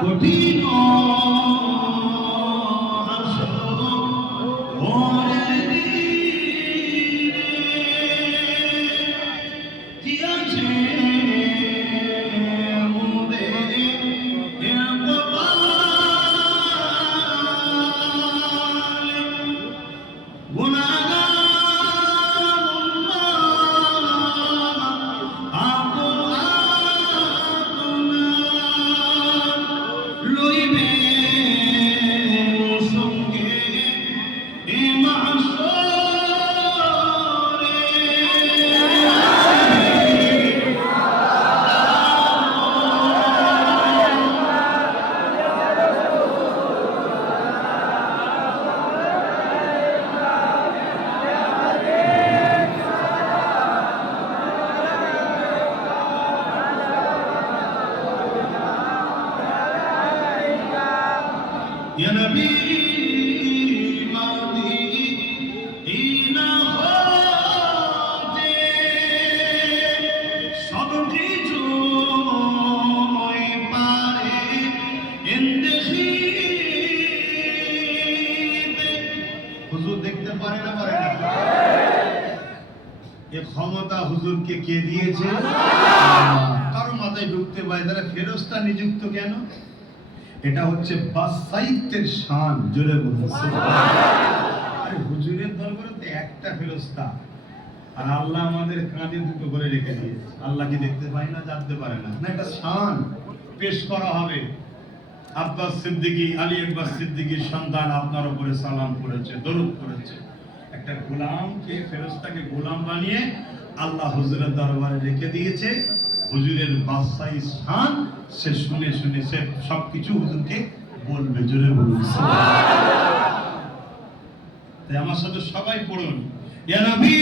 কঠিন লইবে يا نبي মদিনা হতে সব কিছু পারে এন্দেখিতে হুজুর দেখতে পারে না পারে না এ ক্ষমতা হুজুরকে কে দিয়েছে কারো মাথায় ঢুকতে পারে তাহলে ফেরস্তা নিযুক্ত কেন এটা হচ্ছে বাসাইত্যের শান জোরে বলছে আরে হুজুরের দরবারে তো একটা ফেরস্তা। আর আল্লাহ আমাদের কাঁধে দুটো করে রেখে দিয়েছে। আল্লাহ কি দেখতে পায় না জানতে পারে না। না এটা শান। পেশ করা হবে। আব্বাস সিদ্দিকী আলী আব্বাস সিদ্দিকীর সন্তান আপনার উপরে সালাম করেছে দরুদ করেছে একটা গোলামকে ফেরস্তাকে গোলাম বানিয়ে আল্লাহ হুজুরের দরবারে রেখে দিয়েছে। হুজুরের বাদশাহ স্থান সে শুনে শুনে সে সবকিছু হুজুরকে বলবে জোরে বলুন। তাই আমার সাথে সবাই পড়ুন। ইয়া নবী!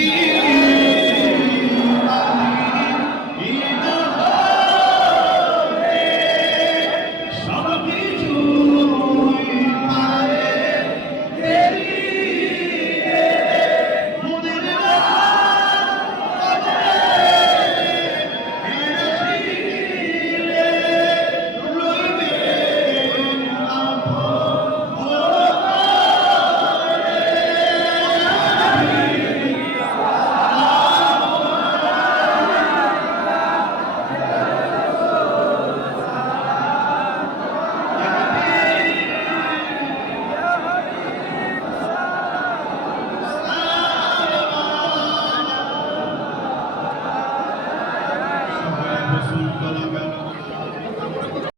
রসুল বলা গেল